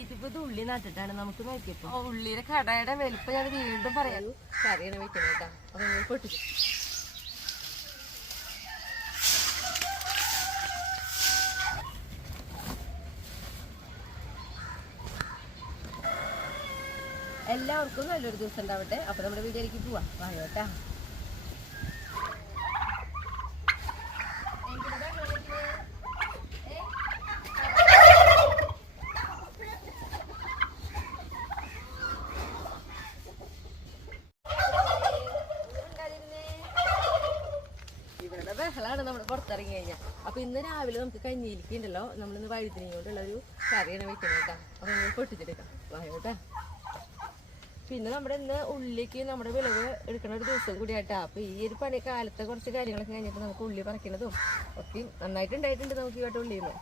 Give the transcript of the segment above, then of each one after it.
ഇതിപ്പോ ഉള്ളി നട്ടിട്ടാണ് നമുക്ക് നോക്കിയപ്പോ ഉള്ളിയുടെ കടയുടെ വലുപ്പം ഞാൻ വീണ്ടും പറയാൻ കറിയാണ് വെക്കുന്നത് കേട്ടോ. അപ്പൊ നിങ്ങൾ പൊട്ടിച്ചു എല്ലാവർക്കും നല്ലൊരു ദിവസം ഉണ്ടാവട്ടെ. അപ്പൊ നമ്മുടെ വീഡിയോയിലേക്ക് പോവാം. വായോട്ടാ. ബഹളാണ് നമ്മൾ പുറത്തിറങ്ങി കഴിഞ്ഞാൽ. അപ്പൊ ഇന്ന് രാവിലെ നമുക്ക് കഞ്ഞിരിക്കുന്നുണ്ടല്ലോ, നമ്മളിന്ന് വഴുതിനി കൊണ്ടുള്ള ഒരു കറിയാണ് വെക്കുന്നത് കേട്ടോ. അപ്പൊ നമ്മൾ പൊട്ടിച്ചെടുക്കാം. വായോട്ടാ. പിന്നെ നമ്മുടെ ഇന്ന് ഉള്ളിക്ക് നമ്മുടെ വിളവ് എടുക്കുന്ന ഒരു ദിവസം കൂടി ആയിട്ടാ. അപ്പൊ ഈ ഒരു പണി കാലത്തെ കുറച്ച് കാര്യങ്ങളൊക്കെ കഴിഞ്ഞിട്ട് നമുക്ക് ഉള്ളി പറിക്കുന്നതും ഒക്കെ നന്നായിട്ട് ഉണ്ടായിട്ടുണ്ട് നമുക്ക് ഈ വട്ടം ഉള്ളിന്ന്.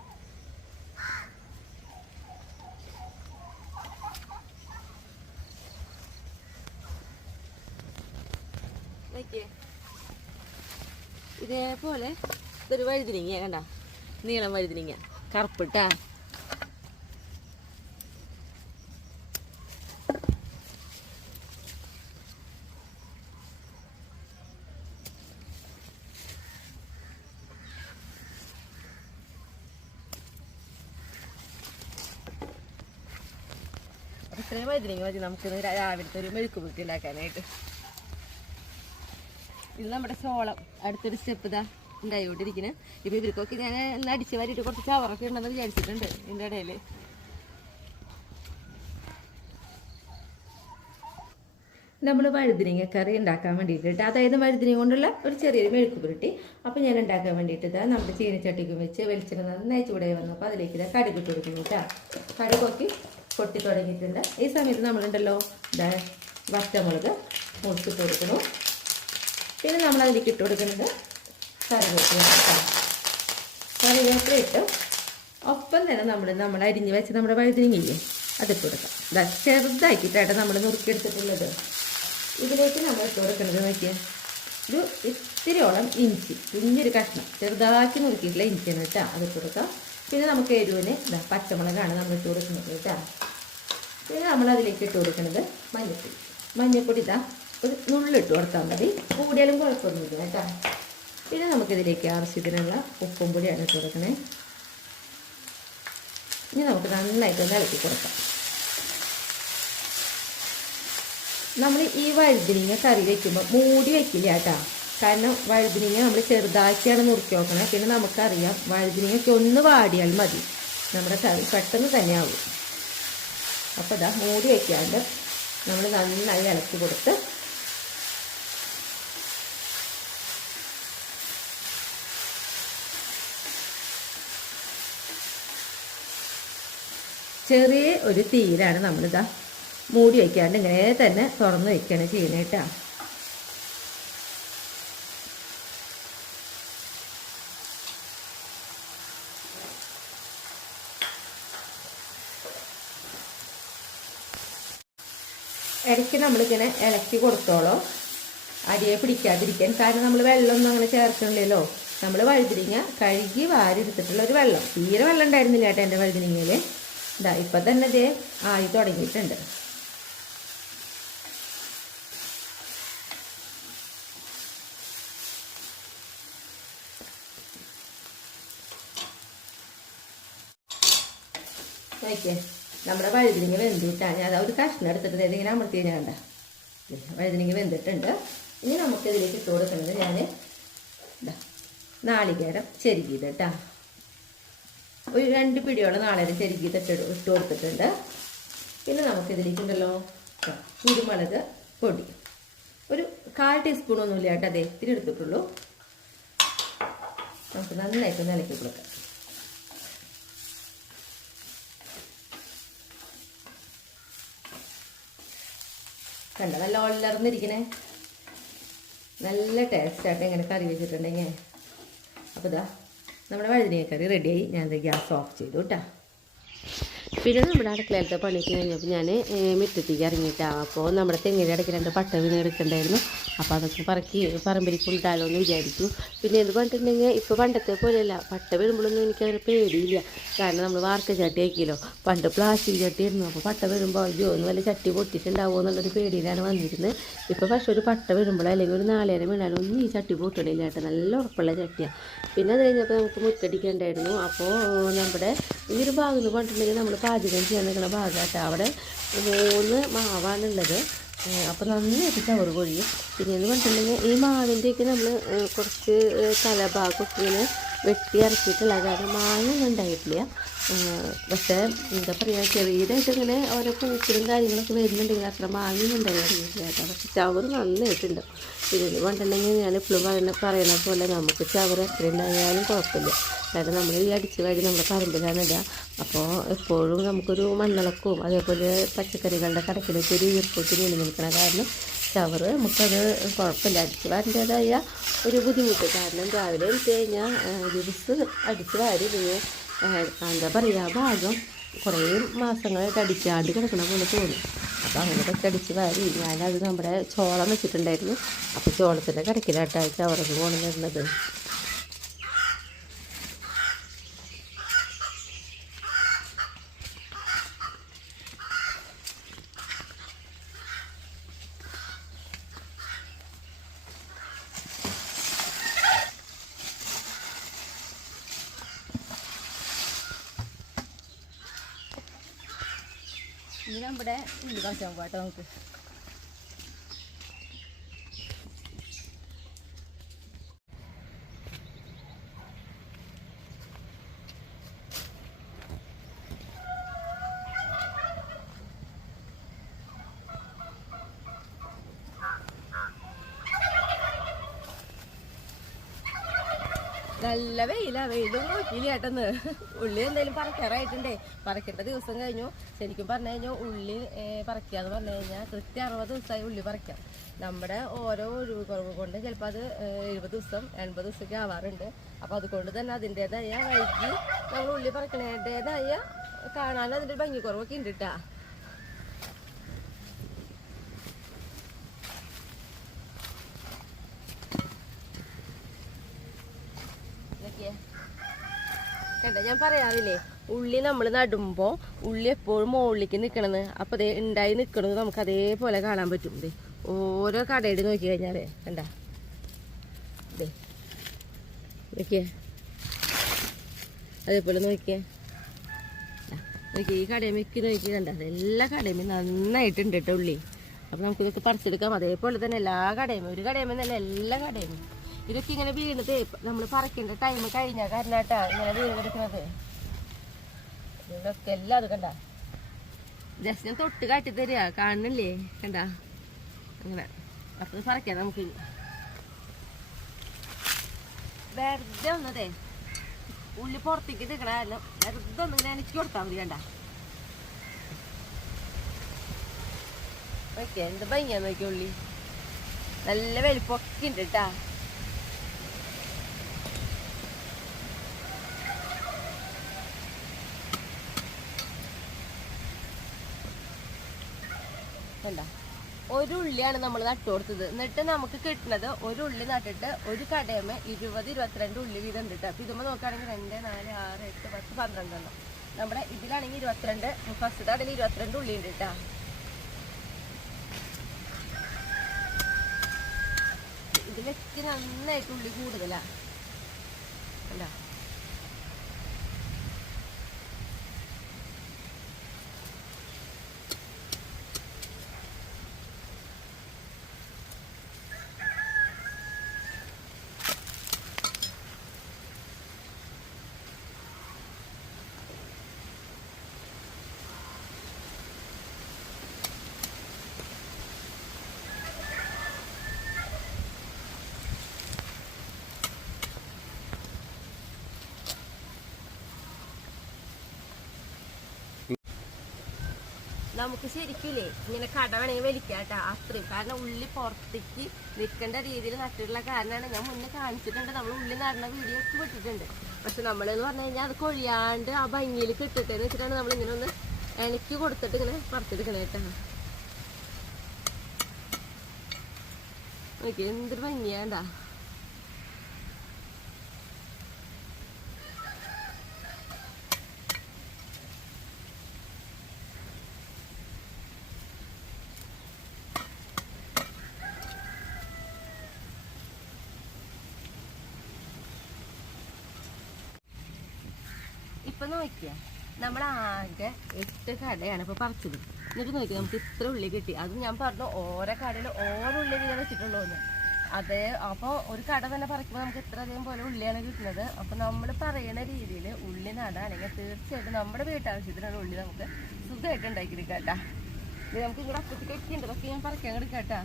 നോക്കിയേ, ഇതേപോലെ ഇതൊരു വഴുതിനിങ്ങ കണ്ട, നീളം വഴുതിനിങ്ങ കറുപ്പിട്ടാ. ഇത്രയും വഴുതിനിങ്ങ മതി നമുക്ക് രാവിലത്തെ ഒരു മെഴുക്ക് പുരട്ടി ഉണ്ടാക്കാനായിട്ട്. ഇത് നമ്മുടെ ചോളം അടുത്തൊരു സ്റ്റെപ്പ് ഇതാ ഉണ്ടായിക്കൊണ്ടിരിക്കുന്നത്. ഇപ്പൊ ഇവർക്കൊക്കെ ഞാൻ ഒന്ന് അടിച്ചു വാരിയിട്ട് കുറച്ച് ചവറൊക്കെ ഉണ്ടെന്ന് വിചാരിച്ചിട്ടുണ്ട് ഇതിൻ്റെ ഇടയിൽ. നമ്മൾ വഴുതിനിങ്ങ കറി ഉണ്ടാക്കാൻ വേണ്ടിയിട്ട്, അതായത് വഴുതിനിങ്ങ കൊണ്ടുള്ള ഒരു ചെറിയൊരു മെഴുക്ക് പുരട്ടി. അപ്പോൾ ഞാൻ ഉണ്ടാക്കാൻ വേണ്ടിയിട്ട് ഇതാ നമ്മുടെ ചീനച്ചട്ടിക്കും വെച്ച് വെളിച്ചെണ്ണ നന്നായി ചൂടായി വന്നപ്പോൾ അതിലേക്ക് ഇതാ കടുക് ഇട്ട് കൊടുക്കുന്നു കേട്ടോ. കടുകൊക്കെ പൊട്ടി തുടങ്ങിയിട്ടുണ്ട്. ഈ സമയത്ത് നമ്മളുണ്ടല്ലോ ഇതാ വറ്റമുളക് മുറിച്ചിട്ട് കൊടുക്കുന്നു. പിന്നെ നമ്മൾ അതിലേക്ക് ഇട്ട് കൊടുക്കുന്നത് കറിവേപ്പില ഇട്ട് ഒപ്പം തന്നെ നമ്മൾ അരിഞ്ഞ് വെച്ച് നമ്മുടെ വഴുതിനിങ്ങയില്ലേ അതിട്ട് കൊടുക്കാം. ഇതാ ചെറുതാക്കിയിട്ടാണ് നമ്മൾ നുറുക്കിയെടുത്തിട്ടുള്ളത്. ഇതിലേക്ക് നമ്മൾ ഇട്ട് കൊടുക്കുന്നത് നോക്കിയാൽ ഒരു ഇത്തിരിയോളം ഇഞ്ചി, കുഞ്ഞൊരു കഷ്ണം ചെറുതാക്കി നുറുക്കിയിട്ടുള്ള ഇഞ്ചിയാണ് കേട്ടോ, അതിട്ട് കൊടുക്കാം. പിന്നെ നമുക്ക് എരിവിന് ഇതാ പച്ചമുളകാണ് നമ്മൾ ഇട്ട് കൊടുക്കുന്നത് കേട്ടോ. പിന്നെ നമ്മൾ അതിലേക്ക് ഇട്ട് കൊടുക്കുന്നത് മഞ്ഞൾപ്പൊടി ഇതാ ഒരു നുള്ളിട്ട് കൊടുത്താൽ മതി, കൂടിയാലും കുഴപ്പമൊന്നുമില്ല കേട്ടോ. പിന്നെ നമുക്കിതിലേക്ക് ആവശ്യത്തിനുള്ള ഉപ്പും പൊടിയാണ് ഇട്ട് കൊടുക്കണേ. ഇനി നമുക്ക് നന്നായിട്ടൊന്ന് ഇളക്കി കൊടുക്കാം. നമ്മൾ ഈ വഴുതിനിങ്ങ കറി വയ്ക്കുമ്പോൾ മൂടി വയ്ക്കില്ല കേട്ടോ. കാരണം വഴുതിനിങ്ങ നമ്മൾ ചെറുതാക്കിയാണ് നുറുക്കി നോക്കണേ. പിന്നെ നമുക്കറിയാം വഴുതിനിങ്ങയ്ക്ക് ഒന്ന് വാടിയാൽ മതി, നമ്മുടെ കറി പെട്ടെന്ന് തന്നെ ആവും. അപ്പോൾ ഇതാ മൂടി വയ്ക്കാണ്ട് നമ്മൾ നന്നായി ഇളക്കി കൊടുത്ത് ചെറിയ ഒരു തീയിലാണ് നമ്മളിതാ മൂടി വയ്ക്കാണ്ട് ഇങ്ങനെ തന്നെ തുറന്ന് വയ്ക്കുകയാണ് ചെയ്യുന്നത് കേട്ടോ. ഇടയ്ക്ക് നമ്മളിങ്ങനെ ഇളക്കി കൊടുത്തോളോ, അരിയെ പിടിക്കാതിരിക്കാൻ. കാരണം നമ്മൾ വെള്ളമൊന്നും അങ്ങനെ ചേർക്കണില്ലല്ലോ. നമ്മൾ വഴുതിനിങ്ങ കഴുകി വാരിയെടുത്തിട്ടുള്ള ഒരു വെള്ളം, തീരെ വെള്ളം ഉണ്ടായിരുന്നില്ല കേട്ടോ എൻ്റെ വഴുതിനിങ്ങയിൽ. ഇതാ ഇപ്പം തന്നെ ഇതേ ആയി തുടങ്ങിയിട്ടുണ്ട്. നോക്കിയേ, നമ്മുടെ വഴുതിനിങ്ങ വെന്തിട്ടാണ്. ഞാൻ ഒരു കഷ്ണം എടുത്തിട്ട് ഇതിങ്ങനെ അമർത്തി കഴിഞ്ഞാൽ കണ്ട വഴുതിനിങ്ങ വെന്തിട്ടുണ്ട്. ഇനി നമുക്കിതിലേക്ക് ഇട്ട് കൊടുക്കുന്നത് ഞാൻ നാളികേരം ചെരുകിയത് കേട്ടോ. ഒരു 2 പിടിയോളം നാളികേരം ചെരുകിയത് ഇട്ട് കൊടുത്തിട്ടുണ്ട്. പിന്നെ നമുക്കിതിലേക്കുണ്ടല്ലോ കുരുമുളക് പൊടി ഒരു 1/4 ടീസ്പൂണൊന്നുമില്ല കേട്ടോ, അതേ ഇത്തിരി എടുത്തിട്ടുള്ളൂ. നമുക്ക് നന്നായിട്ട് ഇളക്കി കൊടുക്കാം. കണ്ട നല്ല ഒലർന്നിരിക്കണേ, നല്ല ടേസ്റ്റായിട്ട് ഇങ്ങനെ കറി വെച്ചിട്ടുണ്ടെങ്കിൽ. അപ്പോൾ ഇതാ നമ്മുടെ വഴുതിനിങ്ങ കറി റെഡിയായി. ഞാൻ ഗ്യാസ് ഓഫ് ചെയ്തു കേട്ടോ. പിന്നെ നമ്മുടെ അടുക്കളയിലത്തെ പണിക്ക് കഴിഞ്ഞപ്പോൾ ഞാൻ മുറ്റത്തേക്ക് ഇറങ്ങിയിട്ടാണ്. അപ്പോൾ നമ്മുടെ തെങ്ങിൻ്റെ ഇടയ്ക്ക് 2 പട്ട വീണ് എടുക്കണ്ടായിരുന്നു. അപ്പോൾ അതൊക്കെ പറമ്പിലേക്ക് ഉണ്ടാലോ എന്ന് വിചാരിച്ചു. പിന്നെ എന്ത് പറഞ്ഞിട്ടുണ്ടെങ്കിൽ ഇപ്പോൾ പണ്ടത്തെ പോലെയല്ല, പട്ട വരുമ്പോഴൊന്നും എനിക്കതിന് പേടിയില്ല. കാരണം നമ്മൾ വാർക്ക ചട്ടി ആക്കിയല്ലോ, പണ്ട് പ്ലാസ്റ്റിക് ചട്ടി ആയിരുന്നു. അപ്പോൾ പട്ട വരുമ്പോൾ അയ്യോ ഒന്ന് വല്ല ചട്ടി പൊട്ടിയിട്ടുണ്ടാവുമോ എന്നുള്ളൊരു പേടിയിലാണ് വന്നിരുന്നത്. ഇപ്പോൾ പക്ഷേ ഒരു പട്ട വരുമ്പോൾ അല്ലെങ്കിൽ ഒരു നാളേരം വീണാലും ഒന്നും ഈ ചട്ടി പൊട്ടണില്ല കേട്ടോ, നല്ല ഉറപ്പുള്ള ചട്ടിയാണ്. പിന്നെ അത് കഴിഞ്ഞപ്പോൾ നമുക്ക് മുറ്റടിക്കേണ്ടായിരുന്നു. അപ്പോൾ നമ്മുടെ ഈ ഒരു ഭാഗം എന്ന് പറഞ്ഞിട്ടുണ്ടെങ്കിൽ നമ്മൾ പാചകം ചെയ്യാൻ നിൽക്കുന്ന ഭാഗമായിട്ട് അവിടെ 3 മാവാണുള്ളത്. അപ്പോൾ നന്നായിട്ട് ചവറ് കൊഴിയും. പിന്നെ എന്ന് പറഞ്ഞിട്ടുണ്ടെങ്കിൽ ഈ മാവിൻ്റെയൊക്കെ നമ്മൾ കുറച്ച് തലഭാഗമൊക്കെ ഇങ്ങനെ വെട്ടി ഇറക്കിയിട്ടുള്ള കാരണം മാങ്ങൊന്നും ഉണ്ടായിട്ടില്ല. പക്ഷേ എന്താ പറയുക, ചെറിയതായിട്ട് ഇങ്ങനെ ഓരോ പൂക്കളും കാര്യങ്ങളൊക്കെ വരുന്നുണ്ടെങ്കിൽ അത്ര മാങ്ങയൊന്നും ഉണ്ടായിരുന്നില്ല കേട്ടോ. പക്ഷെ ചവറ് നന്നായിട്ടുണ്ട്. ഇതിന് പറഞ്ഞിട്ടുണ്ടെങ്കിൽ ഞാനെപ്പോഴും പറയണ പോലെ നമുക്ക് ചവറ് എത്ര ഉണ്ടായാലും കുഴപ്പമില്ല. കാരണം നമ്മൾ ഈ അടിച്ച് വാരി നമ്മുടെ പറമ്പിലാണ് ഇടുക. അപ്പോൾ എപ്പോഴും നമുക്കൊരു മണ്ണിളക്കവും അതേപോലെ പച്ചക്കറികളുടെ കടക്കിലേക്ക് ഒരു ഈർപ്പൊക്കെ നിലനിൽക്കണം. കാരണം ചവറ് നമുക്കത് കുഴപ്പമില്ല, അടിച്ച് വാരേണ്ടതായ ഒരു ബുദ്ധിമുട്ട്. കാരണം രാവിലെ എടുത്തു കഴിഞ്ഞാൽ ദിവസം അടിച്ച് വാരി പിന്നെ എന്താ പറയുക, ഭാഗം കുറേ മാസങ്ങളായിട്ട് അടിക്കാണ്ട് കിടക്കണ പോലെ തോന്നും. അപ്പോൾ അങ്ങനെയൊക്കെ അടിച്ച് വാരി ഞാനത് നമ്മുടെ ചോളം വെച്ചിട്ടുണ്ടായിരുന്നു. അപ്പോൾ ചോളത്തിൻ്റെ കടക്കിലായിട്ടാണ് ചവറൊക്കെ കൊണ്ടുവരുന്നത്. ഇനി നമ്മുടെ ഉള്ളി പറിക്കാൻ പോട്ടെ നമുക്ക്. നല്ല വെയിലും നോക്കിയില്ല ചേട്ടന്ന്. ഉള്ളി എന്തായാലും പറക്കാറായിട്ടുണ്ടേ. പറക്കേണ്ട ദിവസം കഴിഞ്ഞു. ശരിക്കും പറഞ്ഞു കഴിഞ്ഞാൽ ഉള്ളി പറിക്കുക എന്ന് പറഞ്ഞു കഴിഞ്ഞാൽ കൃത്യം 60 ദിവസമായി ഉള്ളി പറിക്കാം. നമ്മുടെ ഓരോ ഒഴിവ് കുറവ് കൊണ്ട് ചിലപ്പോൾ അത് 70 ദിവസം 80 ദിവസമൊക്കെ ആവാറുണ്ട്. അപ്പോൾ അതുകൊണ്ട് തന്നെ അതിൻ്റെതായ വൈകി നമ്മൾ ഉള്ളി പറിക്കണേൻ്റെതായ കാണാനും അതിൻ്റെ ഭംഗി കുറവൊക്കെ ഉണ്ട് കേട്ടാ. കണ്ട, ഞാൻ പറയാറില്ലേ, ഉള്ളി നമ്മൾ നടുമ്പോൾ ഉള്ളി എപ്പോഴും മുകളിലേക്ക് നിൽക്കണമെന്ന്. അപ്പോൾ അതേ ഉണ്ടായി നിൽക്കണത് നമുക്ക് അതേപോലെ കാണാൻ പറ്റും. ദേ ഓരോ കടയിൽ നോക്കി കഴിഞ്ഞാൽ കണ്ട, ദേ നോക്കിയേ, അതേപോലെ നോക്കിയേ നോക്കി ഈ കടയിൽ മിക്കി നോക്കി കണ്ട, എല്ലാ കടയും നന്നായിട്ടുണ്ട് കേട്ടോ ഉള്ളി. അപ്പോൾ നമുക്കിതൊക്കെ പറിച്ചെടുക്കാം. അതേപോലെ തന്നെ എല്ലാ കടയും, ഒരു കടയുമെന്നല്ല എല്ലാ കടയും ഇതൊക്കെ ഇങ്ങനെ വീണത് നമ്മൾ പറിക്കേണ്ട ടൈം കഴിഞ്ഞ കാരണാട്ടാ ഇങ്ങനെ വീണെടുക്കുന്നത്. ഇതൊക്കെ എല്ലാം അത് കണ്ട, ജസ്റ്റ് ഞാൻ തൊട്ട് കാട്ടി തരിക, കാണുന്നില്ലേ കണ്ട, അങ്ങനെ. അപ്പോൾ പറിക്കാം നമുക്ക്. വെറുതെ ഒന്നതേ ഉള്ളി പുറത്തേക്ക് നിൽക്കണ കാരണം വെറുതെ ഒന്നും എനിക്ക് കൊടുത്താൽ മതി. കണ്ട ഓക്കെ, എന്ത് ഭംഗിയാ നോക്കിയ ഉള്ളി, നല്ല വലിപ്പൊക്കെ ഉണ്ട് കേട്ടാ. കണ്ട, ഒരു ഉള്ളിയാണ് നമ്മൾ നട്ടു കൊടുത്തത്. എന്നിട്ട് നമുക്ക് കിട്ടുന്നത് ഒരു ഉള്ളി നട്ടിട്ട് ഒരു കടയമേ 20-22 ഉള്ളി വീതം ഉണ്ട് കേട്ടോ. അപ്പോൾ ഇതുമ്പോൾ നോക്കുകയാണെങ്കിൽ 2, 4, 6, 8, 10, 12 എണ്ണം. നമ്മുടെ ഇതിലാണെങ്കിൽ 22, ഫസ്റ്റ് കടയിൽ 22 ഉള്ളി ഉണ്ട് കേട്ടോ. ഇതിലൊക്കെ നന്നായിട്ട് ഉള്ളി കൂടുതലാണ് കണ്ട. നമുക്ക് ശരിക്കില്ലേ ഇങ്ങനെ കട വേണമെങ്കിൽ വലിക്കാട്ടാ അത്രയും. കാരണം ഉള്ളി പുറത്തേക്ക് നിൽക്കേണ്ട രീതിയിൽ നട്ടിട്ടുള്ള കാരണമാണ് ഞാൻ മുന്നേ കാണിച്ചിട്ടുണ്ട്. നമ്മൾ ഉള്ളി നടന്ന വീഡിയോ ഒക്കെ വിട്ടിട്ടുണ്ട്. പക്ഷെ നമ്മളെന്ന് പറഞ്ഞു കഴിഞ്ഞാൽ അത് കൊഴിയാണ്ട് ആ ഭംഗിയിൽ കിട്ടട്ടെ എന്ന് വെച്ചിട്ടാണ് നമ്മളിങ്ങനെ ഒന്ന് ഇണക്കി കൊടുത്തിട്ട് ഇങ്ങനെ പറിച്ചെടുക്കണേ കേട്ടാ. നോക്കി എന്തൊരു ഭംഗിയാണ്ടാ. ഇപ്പൊ നോക്കിയ നമ്മളാകെ 8 കടയാണ് ഇപ്പൊ പറിച്ചത്. എന്നിട്ട് നോക്കി നമുക്ക് ഇത്ര ഉള്ളി കിട്ടി. അത് ഞാൻ പറഞ്ഞു ഓരോ കടയിൽ ഓരോ ഉള്ളി ഞാൻ വെച്ചിട്ടുള്ളൂ എന്ന്. അതെ, അപ്പോൾ ഒരു കട തന്നെ പറിക്കുമ്പോൾ നമുക്ക് ഇത്ര അധികം പോലെ ഉള്ളിയാണ് കിട്ടുന്നത്. അപ്പോൾ നമ്മൾ പറയുന്ന രീതിയിൽ ഉള്ളി നടാണെങ്കിൽ തീർച്ചയായിട്ടും നമ്മുടെ വീട്ടാവശ്യത്തിനുള്ള ഉള്ളി നമുക്ക് സുഖമായിട്ട് ഉണ്ടാക്കിയെടുക്കാം കേട്ടാ. ഇത് നമുക്ക് ഇവിടെ അപ്പത്തേക്ക് വെക്കുന്നുണ്ട്, അതൊക്കെ ഞാൻ പറിക്കാൻ എടുക്കാം കേട്ടാ.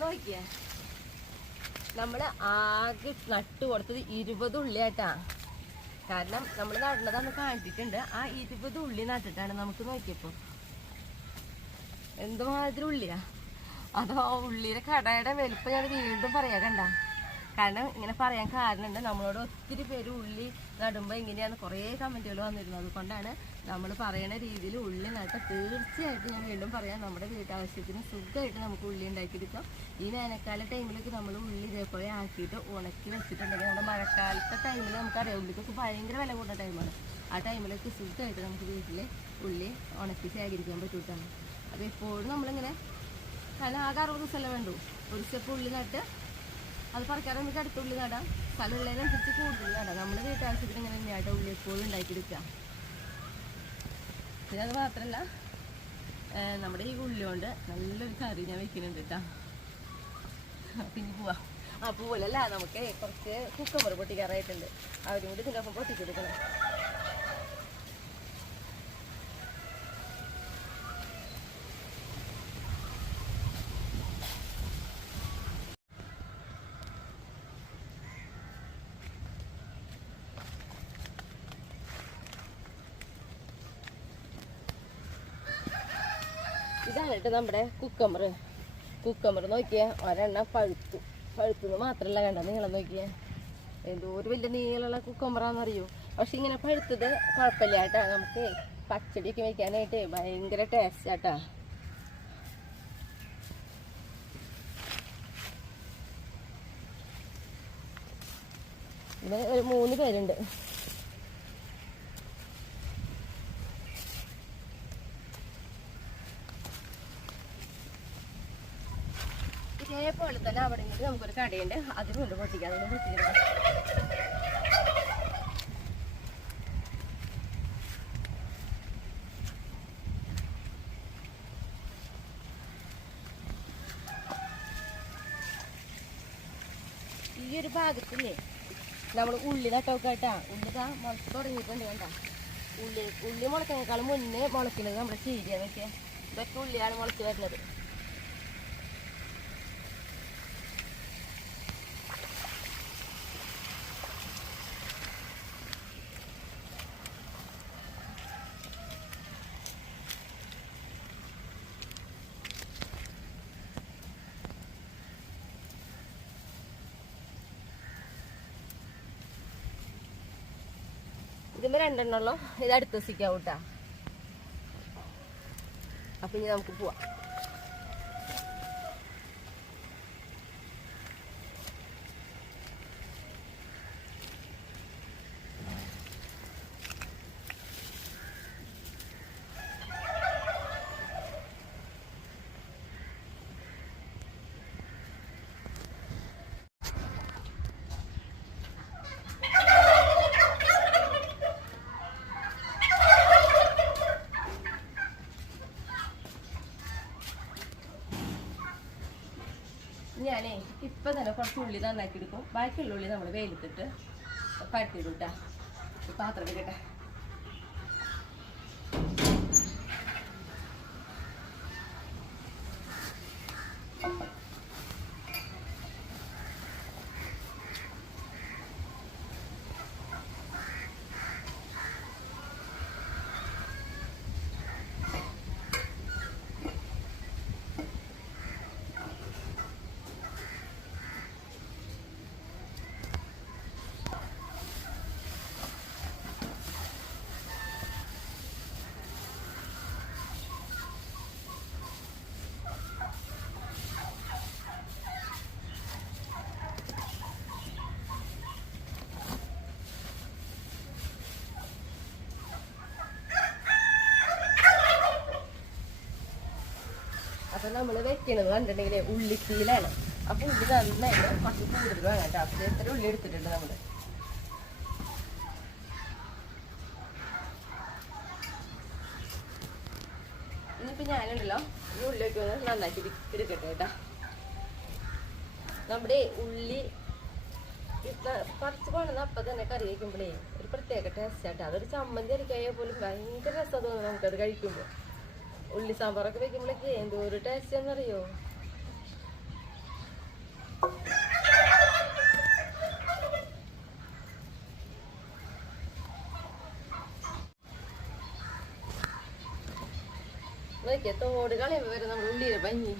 നോക്കിയേ നമ്മള് ആകെ നട്ടു കൊടുത്തത് 20 ഉള്ളിയാട്ടാ. കാരണം നമ്മൾ നടുന്നതാന്ന് കാണിച്ചിട്ടുണ്ട്. ആ 20 ഉള്ളി നട്ടിട്ടാണ് നമുക്ക് നോക്കിയപ്പോ എന്തുമാതിരി ഉള്ളിയാ. അതോ ആ ഉള്ളിയുടെ കടയുടെ വലുപ്പം ഞാൻ വീണ്ടും പറയാ കണ്ട. കാരണം ഇങ്ങനെ പറയാൻ കാരണമുണ്ട്, നമ്മളോട് ഒത്തിരി പേര് ഉള്ളി നടുമ്പോൾ ഇങ്ങനെയാണ് കുറേ കമൻറ്റുകൾ വന്നിരുന്നത്. അതുകൊണ്ടാണ് നമ്മൾ പറയുന്ന രീതിയിൽ ഉള്ളി നട്ട തീർച്ചയായിട്ടും ഞാൻ വീണ്ടും പറയാം, നമ്മുടെ വീട്ടാവശ്യത്തിന് സുഖമായിട്ട് നമുക്ക് ഉള്ളി ഉണ്ടാക്കിയെടുക്കാം. ഈ വേനൽക്കാല ടൈമിലൊക്കെ നമ്മൾ ഉള്ളി ഇതേപോലെ ആക്കിയിട്ട് ഉണക്കി വെച്ചിട്ടുണ്ടെങ്കിൽ നമ്മുടെ മഴക്കാലത്തെ ടൈമിൽ നമുക്കറിയാം ഉള്ളിക്കൊക്കെ ഭയങ്കര വില കൂടുന്ന ടൈമാണ്. ആ ടൈമിലൊക്കെ സുഖമായിട്ട് നമുക്ക് വീട്ടിൽ ഉള്ളി ഉണക്കി ശേഖരിക്കാൻ പറ്റൂട്ടാണ്. അത് എപ്പോഴും നമ്മളിങ്ങനെ, കാരണം ആകെ 60 ദിവസമല്ലേ വേണ്ടു. ഒരു സ്റ്റെപ്പ് ഉള്ളി നട്ട് അത് പറിക്കാതെ നമുക്ക് അടുത്ത ഉള്ളി നടാം. സ്ഥലമുള്ളതിനനുസരിച്ച് കൂടുതൽ നടാം. നമ്മുടെ വീട്ടാവശ്യത്തിന് ഇങ്ങനെ തന്നെയായിട്ട് ഉള്ളി എപ്പോഴും ഉണ്ടാക്കിയെടുക്കുക. പിന്നെ അത് മാത്രമല്ല, നമ്മുടെ ഈ ഉള്ളി കൊണ്ട് നല്ലൊരു കറി ഞാൻ വെക്കുന്നുണ്ട് കേട്ടോ. പിന്നെ പോവാ ആ പോവല്ല, നമുക്ക് കുറച്ച് കുക്കമ്പർ പൊട്ടിക്കാറായിട്ടുണ്ട്. അവരും കൂടി ഇതിൻ്റെ ഒപ്പം പൊട്ടിച്ചെടുക്കണം. ഇതാണ് കേട്ടോ നമ്മുടെ കുക്കമ്പർ നോക്കിയേ. ഒരെണ്ണം പഴുത്തുനിന്ന് മാത്രമല്ല കണ്ട, നീളം നോക്കിയേ എന്തോ ഒരു വലിയ നീളമുള്ള കുക്കമ്പറാന്നറിയോ. പക്ഷെ ഇങ്ങനെ പഴുത്തത് കുഴപ്പമില്ല കേട്ടാ, നമുക്ക് പച്ചടിയൊക്കെ വയ്ക്കാനായിട്ട് ഭയങ്കര ടേസ്റ്റ് ആട്ടാ. ഇത് ഒരു 3 പേരുണ്ട്. ഇതേപോലെ തന്നെ അവിടെ നിന്ന് നമുക്കൊരു കടയുണ്ട്, അതിനുണ്ട് പൊട്ടിക്കാം. അതിന് പൊട്ടിക്കണം. ഈ ഒരു ഭാഗത്തില്ലേ നമ്മൾ ഉള്ളി നട്ടൊക്കെ കേട്ടാ. ഉള്ളി മുളച്ച് തുടങ്ങിയിട്ടുണ്ട് കണ്ട. ഉള്ളി മുളക്കിനേക്കാളും മുന്നേ മുളക്കുന്നത് നമ്മുടെ ചീരയാണ്. നോക്കിയാ ഇതൊക്കെ ഉള്ളിയാണ് മുളച്ച് വരുന്നത്. ഇതിന് 2 എണ്ണമുള്ളൂ. ഇത് അടുത്ത് വെച്ചിരിക്കാം കേട്ടാ. അപ്പൊ ഇനി നമുക്ക് പോവാം. ഞാനേ ഇപ്പം തന്നെ കുറച്ച് ഉള്ളി നന്നാക്കി എടുക്കും. ബാക്കിയുള്ള ഉള്ളി നമ്മൾ വെയിലത്തിട്ട് പരത്തിയിടും കേട്ടാ. പാത്രം എടുക്കട്ടെ. അപ്പൊ നമ്മൾ വെക്കണത് കണ്ടിട്ടുണ്ടെങ്കിൽ ഉള്ളിത്തീയിലാണ്. അപ്പൊ ഉള്ളി നന്നായിട്ട് കുറച്ച് കൂടുതൽ വേണം കേട്ടോ. അപ്പൊ എത്ര ഉള്ളി എടുത്തിട്ടുണ്ട് നമ്മള്. ഇനിയിപ്പോ ഞാനുണ്ടല്ലോ ഈ ഉള്ളിലേക്ക് ഒന്ന് നന്നാക്കി എടുക്കട്ടെ കേട്ടോ. നമ്മുടെ ഉള്ളി പറിച്ച് പോണെന്ന് അപ്പം തന്നെ കറി വയ്ക്കുമ്പോഴേ ഒരു പ്രത്യേക ടേസ്റ്റ് ആട്ടോ. അതൊരു ചമ്മന്തി അരിക്കായാൽ പോലും ഭയങ്കര രസം തോന്നുന്നു നമുക്കത് കഴിക്കുമ്പോൾ. ഉള്ളി സാമ്പാറൊക്കെ വെക്കുമ്പോഴേക്ക് എന്തോ ഒരു ടേസ്റ്റ് എന്നറിയോ. നോക്കിയ തോട് കളയുമ്പോ വരെ നമ്മൾ ഉള്ളിയുടെ ഭംഗി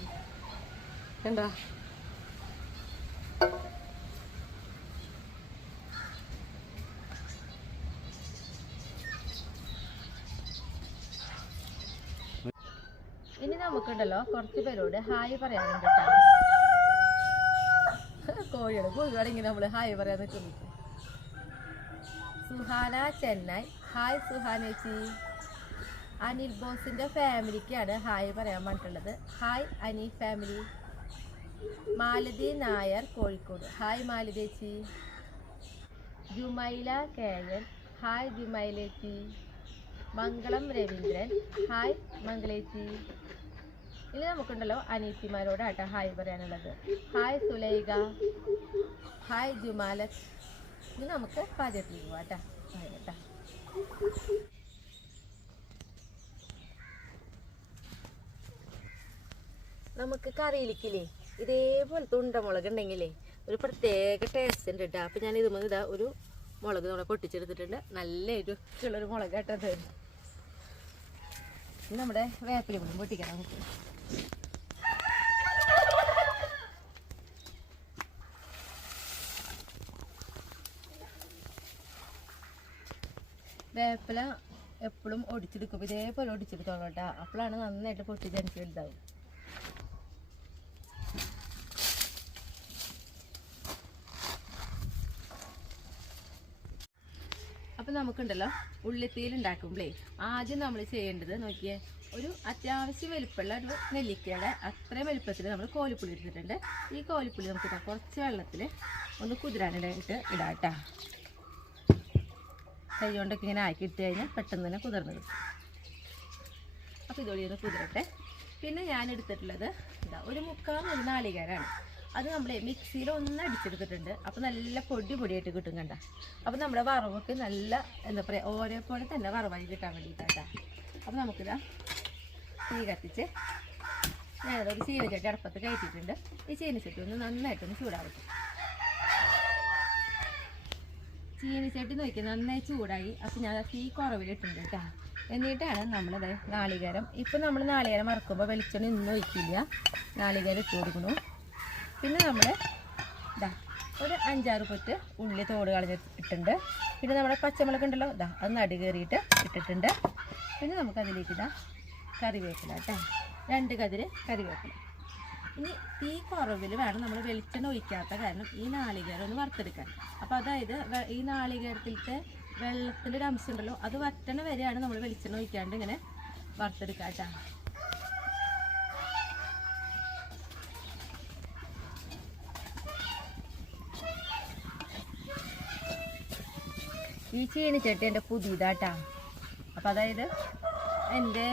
കണ്ടോ. ഇനി നമുക്കുണ്ടല്ലോ കുറച്ച് പേരോട് ഹായ് പറയാനുണ്ട് കേട്ടോ. കോഴിയുടെ കോഴികളെങ്കിൽ നമ്മൾ ഹായ് പറയാൻ നിൽക്കുന്നു. സുഹാന ചെന്നൈ, ഹായ് സുഹാനേച്ചി. അനിൽ ബോസിന്റെ ഫാമിലിക്കാണ് ഹായ് പറയാൻ പറഞ്ഞിട്ടുള്ളത്. Hi Ani family. Malathi Nair Kozhikode, hi മാലതേച്ചി. ജുമൈല കേയൻ, ഹായ് ജുമൈലേച്ചി. മംഗളം രവീന്ദ്രൻ, ഹായ് മംഗളേച്ചി. ഇനി നമുക്കുണ്ടല്ലോ അനീത്തിമാരോടാട്ടോ ഹായ് പറയാനുള്ളത്. Hi Sulaikha, hi Jumalath. ഇനി നമുക്ക് പാചകത്തിൽ പോവാട്ടോ. കേട്ടോ നമുക്ക് കറിയിലേക്കില്ലേ ഇതേപോലത്തെ ഉണ്ടമുളക് ഉണ്ടെങ്കിലേ ഒരു പ്രത്യേക ടേസ്റ്റ് ഉണ്ട് കേട്ടോ. അപ്പം ഞാൻ ഇതുമ്പോൾ ഇതാ ഒരു മുളക് നമ്മളെ പൊട്ടിച്ചെടുത്തിട്ടുണ്ട്. നല്ല എരിവുള്ളൊരു മുളക് കേട്ടത്. നമ്മുടെ വേപ്പില കൂടി പൊട്ടിക്കണം നമുക്ക്. വേപ്പില എപ്പോഴും ഒടിച്ചെടുക്കും. ഇതേപോലെ ഒടിച്ചെടുത്തോളൂ കേട്ടോ. അപ്പോഴാണ് നന്നായിട്ട് പൊട്ടിച്ചെനിക്ക് വലുതാവും. അപ്പം നമുക്കുണ്ടല്ലോ ഉള്ളിത്തീയിൽ ഉണ്ടാക്കുമ്പോഴേ ആദ്യം നമ്മൾ ചെയ്യേണ്ടത് നോക്കിയേ, ഒരു അത്യാവശ്യം വലുപ്പമുള്ള ഒരു നെല്ലിക്കയുടെ അത്രയും വലുപ്പത്തിൽ നമ്മൾ കോലിപ്പുളി എടുത്തിട്ടുണ്ട്. ഈ കോലിപ്പുളി നമുക്ക് കുറച്ച് വെള്ളത്തിൽ ഒന്ന് കുതിരാനായിട്ട് ഇടാം കേട്ടോ. കൈ കൊണ്ടൊക്കെ ഇങ്ങനെ ആക്കി ഇട്ട് കഴിഞ്ഞാൽ പെട്ടെന്ന് തന്നെ കുതിർന്ന് കിട്ടും. അപ്പോൾ ഇതോടെ ഒന്ന് കുതിരട്ടെ. പിന്നെ ഞാൻ എടുത്തിട്ടുള്ളത് ഇതാ ഒരു മുക്കാൽ നാളികേരമാണ്. അത് നമ്മൾ മിക്സിയിൽ ഒന്ന് അടിച്ചെടുത്തിട്ടുണ്ട്. അപ്പോൾ നല്ല പൊടിയായിട്ട് കിട്ടും കണ്ട. അപ്പോൾ നമ്മുടെ വറവൊക്കെ നല്ല എന്താ പറയുക ഓരോ പോലെ തന്നെ വറവായി കിട്ടാൻ വേണ്ടിയിട്ടാണ്. അപ്പോൾ നമുക്കിതാ തീ കത്തിച്ച് ഞാനതൊരു ചീനച്ചട്ടി അടുപ്പത്ത് കയറ്റിയിട്ടുണ്ട്. ഈ ചീനച്ചട്ടി ഒന്ന് നന്നായിട്ടൊന്ന് ചൂടാവട്ടെ. ചീനച്ചട്ടി നോക്കി നന്നായി ചൂടായി. അപ്പോൾ ഞാൻ തീ കുറവിലിട്ടുണ്ട് കേട്ടോ. എന്നിട്ടാണ് നമ്മളത് നാളികേരം, ഇപ്പം നമ്മൾ നാളികേരം വറക്കുമ്പോൾ വെളിച്ചെണ്ണ ഒന്നും ഒഴിക്കില്ല, നാളികേരം ഇട്ട് കൊടുക്കുന്നു. പിന്നെ നമ്മൾ ഇതാ ഒരു 5-6 പൊറ്റ് ഉള്ളി തോട് കളഞ്ഞിട്ടുണ്ട്. പിന്നെ നമ്മുടെ പച്ചമുളക് ഉണ്ടല്ലോ ഇതാ അത് നടു കയറിയിട്ട് ഇട്ടിട്ടുണ്ട്. പിന്നെ നമുക്കതിലേക്ക് ഇതാ കറിവേപ്പില കേട്ടോ, 2 കതിര് കറിവേപ്പില. ഇനി തീ കുറവിൽ വേണം നമ്മൾ വെളിച്ചെണ്ണ ഒഴിക്കാത്ത കാരണം ഈ നാളികേരം ഒന്ന് വറുത്തെടുക്കാൻ. അപ്പോൾ അതായത് ഈ നാളികേരത്തിലത്തെ വെള്ളത്തിൻ്റെ ഒരു അംശം ഉണ്ടല്ലോ അത് വറ്റണ വരെയാണ് നമ്മൾ വെളിച്ചെണ്ണ ഒഴിക്കാണ്ട് ഇങ്ങനെ വറുത്തെടുക്കുക കേട്ടോ. ഈ ചീനിച്ചട്ടി എൻ്റെ പുതിയതാട്ടാ. അപ്പോൾ അതായത് എൻ്റെ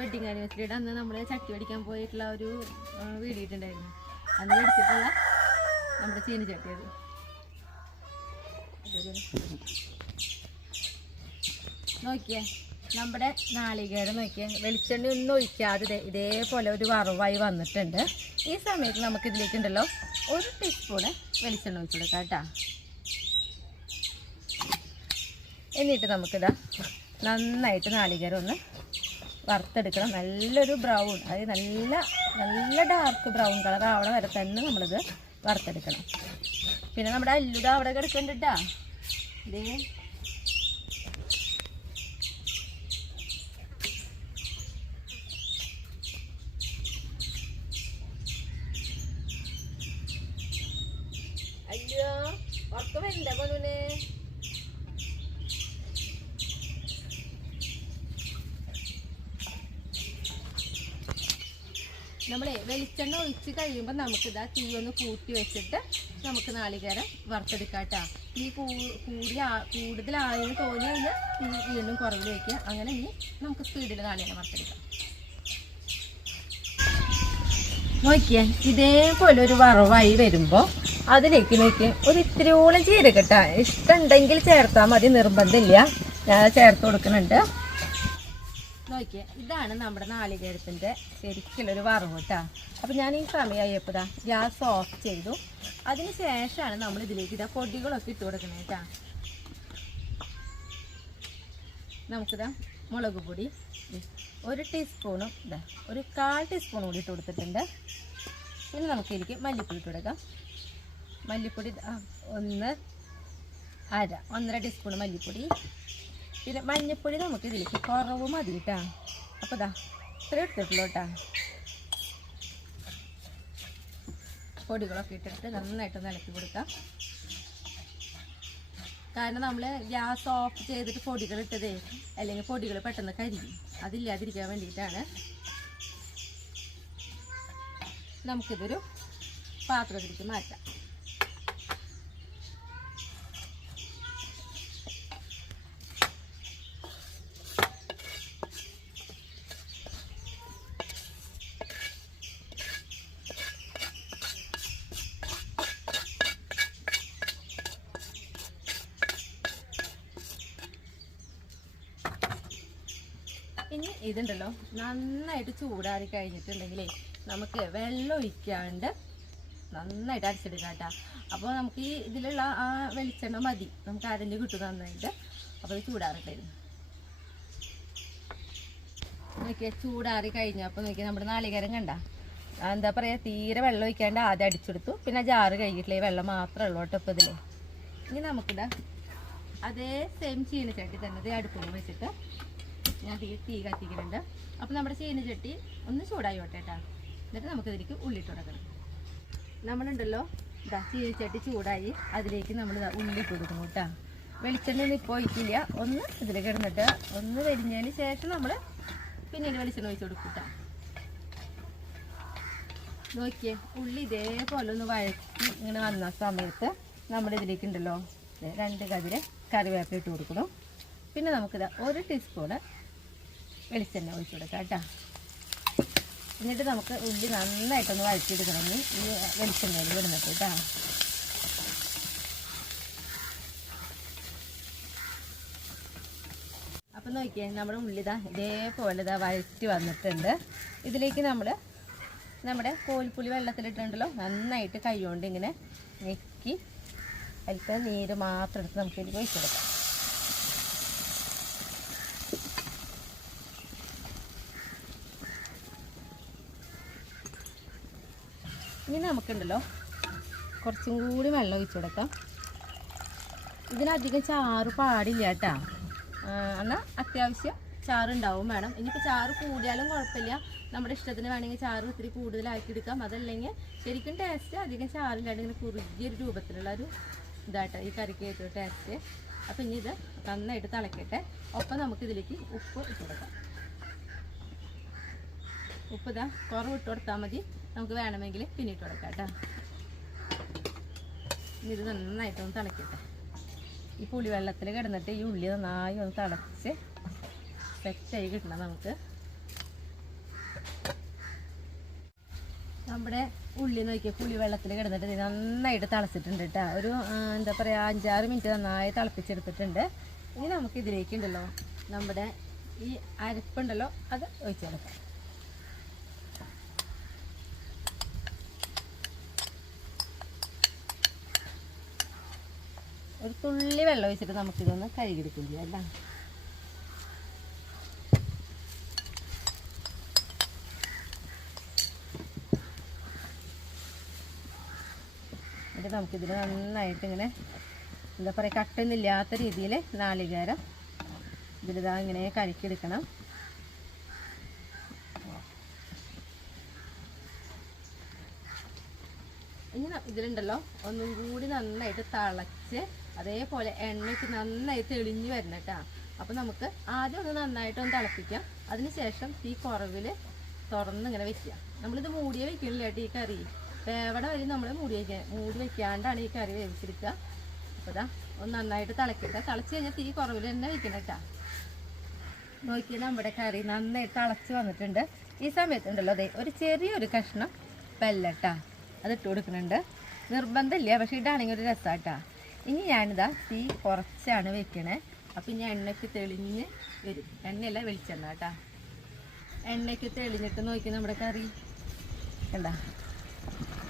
വെഡിങ് ആനിവേഴ്സറിയുടെ അന്ന് നമ്മൾ ചട്ടി മേടിക്കാൻ പോയിട്ടുള്ള ഒരു വീഡിയോ ഇട്ടുണ്ടായിരുന്നു. അന്ന് മേടിച്ചിട്ടുള്ള നമ്മുടെ ചീനിച്ചട്ടി അത്. നോക്കിയേ നമ്മുടെ നാളികേരം നോക്കിയേ വെളിച്ചെണ്ണ ഒന്നും ഒഴിക്കാതെ ഇതേപോലെ ഒരു വറവായി വന്നിട്ടുണ്ട്. ഈ സമയത്ത് നമുക്കിതിലേക്കുണ്ടല്ലോ 1 ടീസ്പൂണ് വെളിച്ചെണ്ണ ഒഴിച്ചു കൊടുക്കാം കേട്ടോ. എന്നിട്ട് നമുക്കിതാ നന്നായിട്ട് നാളികേരം ഒന്ന് വറുത്തെടുക്കണം. നല്ലൊരു ബ്രൗൺ, അതായത് നല്ല ഡാർക്ക് ബ്രൗൺ കളർ ആവണ വരെ തന്നെ നമ്മളിത് വറുത്തെടുക്കണം. പിന്നെ നമ്മുടെ അല്ലുത അവിടെ കിടക്കണ്ടിട്ടാ. ഇതേ അയ്യോ ഉറക്കം വരണ്ട പോലൂനെ. നമ്മളെ വെളിച്ചെണ്ണ ഒഴിച്ച് കഴിയുമ്പോൾ നമുക്കിതാ തീ ഒന്ന് കൂട്ടി വെച്ചിട്ട് നമുക്ക് നാളികേരം വറുത്തെടുക്കാട്ടോ. തീ കൂടുതലായെന്ന് തോന്നിയാൽ തീ വീണ്ടും കുറവിൽ വയ്ക്കുക. അങ്ങനെ ഇനി നമുക്ക് സ്പീഡിൽ നാളികേരം വറുത്തെടുക്കാം. നോക്കിയേ, ഇതേപോലെ ഒരു വറവായി വരുമ്പോൾ അതിലേക്ക് നോക്കിയേ ഒരു ഇത്തിരിയോളം ജീരകട്ടാ. ഇഷ്ടമുണ്ടെങ്കിൽ ചേർത്താൽ മതി, നിർബന്ധമില്ല. ഞാൻ ചേർത്ത് കൊടുക്കുന്നുണ്ട്. നോക്കിയേ, ഇതാണ് നമ്മുടെ നാളികേരത്തിൻ്റെ ശരിക്കുള്ളൊരു വറവ് കേട്ടോ. അപ്പം ഞാൻ ഈ സമയമായപ്പോൾ ഗ്യാസ് ഓഫ് ചെയ്തു. അതിന് ശേഷമാണ് നമ്മൾ ഇതിലേക്ക് പൊടികളൊക്കെ ഇട്ട് കൊടുക്കുന്നത് കേട്ടോ. നമുക്കിതാ മുളക് പൊടി 1 ടീസ്പൂണും ഒരു 1/4 ടീസ്പൂൺ കൂടി ഇട്ട് കൊടുത്തിട്ടുണ്ട്. പിന്നെ നമുക്കിതിലേക്ക് മല്ലിപ്പൊടി ഇട്ട് കൊടുക്കാം. മല്ലിപ്പൊടി 1.5 ടീസ്പൂൺ മല്ലിപ്പൊടി. പിന്നെ മഞ്ഞൾപ്പൊടി നമുക്ക് ഇതിലേക്ക് കുറവ് മതി കേട്ടോ. അപ്പോൾ ഇത്ര എടുത്തിട്ടുള്ളൂ കേട്ടോ. പൊടികളൊക്കെ ഇട്ടിട്ട് നന്നായിട്ടൊന്ന് ഇളക്കി കൊടുക്കാം. കാരണം നമ്മൾ ഗ്യാസ് ഓഫ് ചെയ്തിട്ട് പൊടികൾ ഇട്ടതേ, അല്ലെങ്കിൽ പൊടികൾ പെട്ടെന്ന് കരിയും. അതില്ലാതിരിക്കാൻ വേണ്ടിയിട്ടാണ്. നമുക്കിതൊരു പാത്രത്തിലേക്ക് മാറ്റാം. ഇനി ഇതുണ്ടല്ലോ നന്നായിട്ട് ചൂടാറി കഴിഞ്ഞിട്ടുണ്ടെങ്കിലേ നമുക്ക് വെള്ളം ഒഴിക്കാണ്ട് നന്നായിട്ട് അരച്ചെടുക്കാം കേട്ടോ. അപ്പോൾ നമുക്ക് ഈ ഇതിലുള്ള ആ വെളിച്ചെണ്ണ മതി, നമുക്ക് അരഞ്ഞ് കിട്ടും നന്നായിട്ട്. അപ്പോൾ ഇത് ചൂടാറിട്ടായിരുന്നു. നോക്കിയാൽ ചൂടാറി കഴിഞ്ഞപ്പോൾ നോക്കിയാൽ നമ്മുടെ നാളികേരം കണ്ട എന്താ പറയുക, തീരെ വെള്ളം ഒഴിക്കാണ്ട് ആദ്യം അടിച്ചെടുത്തു. പിന്നെ ജാറ് കഴുകിയിട്ടില്ലേ, വെള്ളം മാത്രമേ ഉള്ളൂ കേട്ടോ ഇപ്പോൾ ഇതിൽ. ഇനി നമുക്കിതാ അതേ സെയിം ചീനച്ചട്ടി തന്നെ അടുപ്പിൽ വെച്ചിട്ട് ഞാൻ തീ കത്തിക്കുന്നുണ്ട്. അപ്പോൾ നമ്മുടെ ചീനച്ചട്ടി ഒന്ന് ചൂടായിക്കോട്ടെ കേട്ടോ. എന്നിട്ട് നമുക്കിതിലേക്ക് ഉള്ളിട്ട് കൊടുക്കണം. നമ്മളുണ്ടല്ലോ ചീനച്ചട്ടി ചൂടായി, അതിലേക്ക് നമ്മൾ ഉള്ളിട്ട് കൊടുക്കണം കേട്ടോ. വെളിച്ചെണ്ണ ഒന്നും ഇപ്പോൾ ഒഴിക്കില്ല. ഒന്ന് ഇതിൽ കിടന്നിട്ട് ഒന്ന് വെരിഞ്ഞതിന് ശേഷം നമ്മൾ പിന്നീട് വെളിച്ചെണ്ണ ഒഴിച്ച് കൊടുക്കും കേട്ടോ. നോക്കിയേ, ഉള്ളി ഇതേപോലെ ഒന്ന് വഴറ്റി ഇങ്ങനെ വന്ന സമയത്ത് നമ്മളിതിലേക്ക് ഉണ്ടല്ലോ 2 കതിര് കറിവേപ്പില ഇട്ട് കൊടുക്കണം. പിന്നെ നമുക്കിത് 1 ടീസ്പൂണ് വെളിച്ചെണ്ണ ഒഴിച്ച് കൊടുക്കാം കേട്ടോ. എന്നിട്ട് നമുക്ക് ഉള്ളി നന്നായിട്ടൊന്ന് വഴറ്റിയെടുക്കണമെങ്കിൽ ഈ വെളിച്ചെണ്ണയിൽ വിടുന്നിട്ട് കേട്ടോ. അപ്പം നോക്കിയേ, നമ്മുടെ ഉള്ളി ഇതേപോലെ വഴറ്റി വന്നിട്ടുണ്ട്. ഇതിലേക്ക് നമ്മൾ നമ്മുടെ കോൽപ്പുളി വെള്ളത്തിലിട്ടുണ്ടല്ലോ നന്നായിട്ട് കൈ കൊണ്ട് ഇങ്ങനെ ഞെക്കി അതിലത്തെ നീര് മാത്രം എടുത്ത് നമുക്ക് ഇതിലേക്ക് ഒഴിച്ച് കൊടുക്കാം. ഇനി നമുക്കുണ്ടല്ലോ കുറച്ചും കൂടി വെള്ളം ഒഴിച്ച് കൊടുക്കാം. ഇതിനധികം ചാറ് പാടില്ല കേട്ടോ. എന്നാൽ അത്യാവശ്യം ചാറുണ്ടാവും വേണം. ഇനിയിപ്പോൾ ചാറ് കൂടിയാലും കുഴപ്പമില്ല, നമ്മുടെ ഇഷ്ടത്തിന് വേണമെങ്കിൽ ചാറ് ഇത്തിരി കൂടുതലാക്കി എടുക്കാം. അതല്ലെങ്കിൽ ശരിക്കും ടേസ്റ്റ് അധികം ചാറില്ലാണ്ട് ഇങ്ങനെ കുറുകിയൊരു രൂപത്തിലുള്ള ഒരു ഇതാട്ടോ ഈ കറിക്ക് ഏറ്റവും ടേസ്റ്റ്. അപ്പോൾ ഇനി ഇത് നന്നായിട്ട് തിളക്കട്ടെ. ഒപ്പം നമുക്കിതിലേക്ക് ഉപ്പ് ഇട്ട് കൊടുക്കാം. ഉപ്പ് കുറവ് ഇട്ട് കൊടുത്താൽ മതി, നമുക്ക് വേണമെങ്കിൽ പിന്നെ ഇട്ട് കൊടുക്കാം കേട്ടോ. ഇനി ഇത് നന്നായിട്ടൊന്ന് തിളക്കട്ടെ. ഈ പുളി വെള്ളത്തിൽ കിടന്നിട്ട് ഈ ഉള്ളി നന്നായി ഒന്ന് തിളച്ച് സെറ്റായി കിട്ടണം നമുക്ക്. നമ്മുടെ ഉള്ളി നോക്കിയാൽ പുളി വെള്ളത്തിൽ കിടന്നിട്ട് ഇത് നന്നായിട്ട് തിളച്ചിട്ടുണ്ട് കേട്ടോ. ഒരു എന്താ പറയുക 5-6 മിനിറ്റ് നന്നായി തിളപ്പിച്ചെടുത്തിട്ടുണ്ട്. ഇനി നമുക്ക് ഇതിലേക്ക് ഉണ്ടല്ലോ നമ്മുടെ ഈ അരപ്പുണ്ടല്ലോ അത് ഒഴിച്ച് കൊടുക്കാം. ഒരു തുള്ളി വെള്ളം ഒഴിച്ചിട്ട് നമുക്കിതൊന്ന് കഴുകിയെടുക്കുകയും ചെയ്യാം അല്ലേ. എന്നിട്ട് നമുക്കിതിൽ നന്നായിട്ട് ഇങ്ങനെ എന്താ പറയുക കട്ടൊന്നുമില്ലാത്ത രീതിയിൽ നാളികേരം ഇതിലിതാ ഇങ്ങനെ കലക്കിയെടുക്കണം. ഇനി ഇതിലുണ്ടല്ലോ ഒന്നും കൂടി നന്നായിട്ട് തിളച്ച് അതേപോലെ എണ്ണയ്ക്ക് നന്നായി തെളിഞ്ഞ് വരണം കേട്ടോ. അപ്പോൾ നമുക്ക് ആദ്യം ഒന്ന് നന്നായിട്ടൊന്ന് തിളപ്പിക്കാം. അതിന് ശേഷം തീ കുറവിൽ തുറന്നിങ്ങനെ വെക്കുക. നമ്മളിത് മൂടിയേ വെക്കണില്ല കേട്ടോ ഈ കറി. വേവണ വരെ നമ്മൾ മൂടി വെക്കാണ്ടാണ് ഈ കറി വേവിച്ചെടുക്കുക. അപ്പോൾ ഇതാ ഒന്ന് നന്നായിട്ട് തിളക്കട്ടെ. തിളച്ച് കഴിഞ്ഞാൽ തീ കുറവിൽ തന്നെ വെക്കണം കേട്ടോ. നോക്കിയാൽ നമ്മുടെ കറി നന്നായിട്ട് തിളച്ച് വന്നിട്ടുണ്ട്. ഈ സമയത്തുണ്ടല്ലോ അതെ ഒരു ചെറിയൊരു കഷ്ണം വെല്ലട്ടാ അതിട്ട് കൊടുക്കുന്നുണ്ട്. നിർബന്ധമില്ല, പക്ഷേ ഇടാണെങ്കിൽ ഒരു രസമാട്ടാ. ഇനി ഞാനിതാ തീ കുറച്ചാണ് വെക്കണേ. അപ്പം ഇനി എണ്ണയ്ക്ക് തെളിഞ്ഞ് വരും. എണ്ണയല്ല വെളിച്ചെണ്ണ കേട്ടാ. എണ്ണയ്ക്ക് തെളിഞ്ഞിട്ട് നോക്കി നമ്മുടെ കറി കണ്ടാ.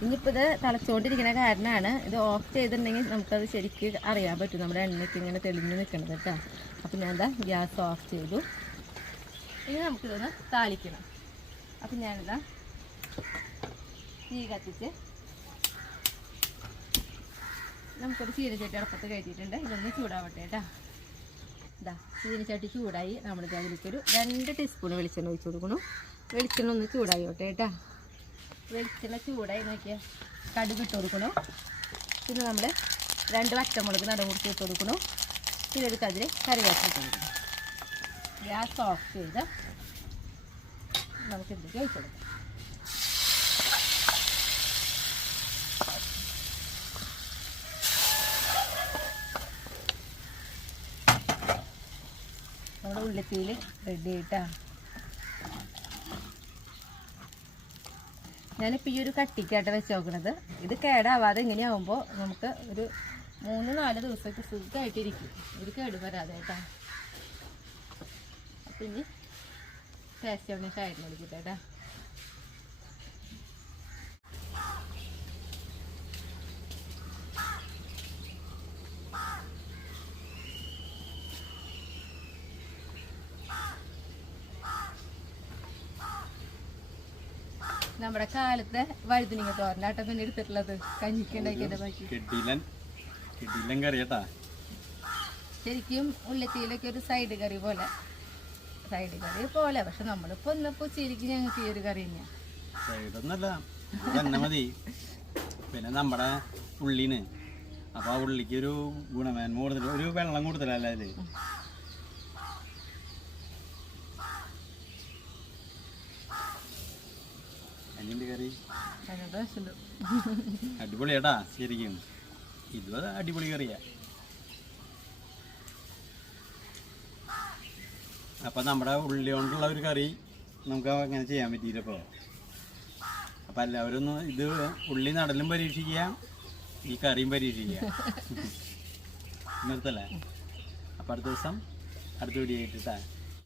ഇനിയിപ്പോൾ ഇത് തിളച്ചുകൊണ്ടിരിക്കുന്ന കാരണമാണ് ഇത് ഓഫ് ചെയ്തിട്ടുണ്ടെങ്കിൽ നമുക്കത് ശരിക്കും അറിയാൻ പറ്റും നമ്മുടെ എണ്ണയ്ക്ക് ഇങ്ങനെ തെളിഞ്ഞ് നിൽക്കണത് കേട്ടോ. അപ്പം ഞാൻ എന്താ ഗ്യാസ് ഓഫ് ചെയ്തു. ഇനി നമുക്കിതൊന്ന് താളിക്കണം. അപ്പം ഞാനിതാ തീ കത്തിച്ച് നമുക്കൊരു ചീനച്ചട്ടി അടുപ്പത്ത് കയറ്റിയിട്ടുണ്ട്. ഇതൊന്ന് ചൂടാവട്ടെ കേട്ടോ. ഇതാ ചീനച്ചട്ടി ചൂടായി. നമ്മളിത് അതിലേക്കൊരു 2 ടീസ്പൂൺ വെളിച്ചെണ്ണ ഒഴിച്ച് കൊടുക്കണം. വെളിച്ചെണ്ണ ഒന്ന് ചൂടായിക്കോട്ടെ കേട്ടോ. വെളിച്ചെണ്ണ ചൂടായി നോക്കിയാൽ കടുക് ഇട്ട് കൊടുക്കണം. പിന്നെ നമ്മൾ 2 പച്ചമുളക് നടുമുറിച്ച് ഇട്ട് കൊടുക്കണം. പിന്നെ ഒരു കതിര് കറിവേപ്പില ഇട്ട് കൊടുക്കണം. ഗ്യാസ് ഓഫ് ചെയ്ത് നമുക്ക് ഇതിലേക്ക് ഒഴിച്ച് കൊടുക്കാം. നമ്മുടെ ഉള്ളിത്തീയിൽ റെഡി ആയിട്ടാ. ഞാനിപ്പോൾ ഈ ഒരു കട്ടിക്കായിട്ട് വെച്ച് നോക്കണത്. ഇത് കേടാവാതെ ഇങ്ങനെയാവുമ്പോൾ നമുക്ക് ഒരു 3-4 ദിവസമൊക്കെ സുഖമായിട്ടിരിക്കും. ഒരു കേട് വരാതെ കേട്ടാ. അപ്പം ഇനി ടേസ്റ്റ് ആവുന്ന സൈഡിൽ കൊടുക്കട്ടെ. നമ്മുടെ കാലത്തെ വഴുതനങ്ങ തോരനാട്ടോ പിന്നെ എടുത്തിട്ടുള്ളത്. കഞ്ഞിക്കുണ്ടാക്കിയിട്ട് ബാക്കി ശരിക്കും ഉള്ളിത്തീയിലൊക്കെ ഒരു സൈഡ് കറി പോലെ പക്ഷെ നമ്മളിപ്പോ ഒന്നിപ്പോ ശരിക്കും ഞങ്ങൾക്ക് ഈ ഒരു കറി തന്നെയാ മതി. പിന്നെ നമ്മുടെ ഉള്ളിന് അപ്പൊ ആ ഉള്ളിക്ക് ഒരു ഗുണമേന്മ കൂടുതൽ, ഒരു വെള്ളം കൂടുതലല്ലേ അതില്. കറി അടിപൊളിയാട്ടാ ശരിക്കും. ഇത് അടിപൊളി കറിയാ. അപ്പൊ നമ്മുടെ ഉള്ളി കൊണ്ടുള്ള ഒരു കറി നമുക്ക് അങ്ങനെ ചെയ്യാൻ പറ്റിയില്ലപ്പോ. അപ്പൊ എല്ലാവരും ഒന്ന് ഇത് ഉള്ളി നടലും പരീക്ഷിക്കുക, ഈ കറിയും പരീക്ഷിക്കുക. നിർത്തല്ലേ. അപ്പൊ അടുത്ത ദിവസം അടുത്ത വീഡിയോ ആയിട്ടാ.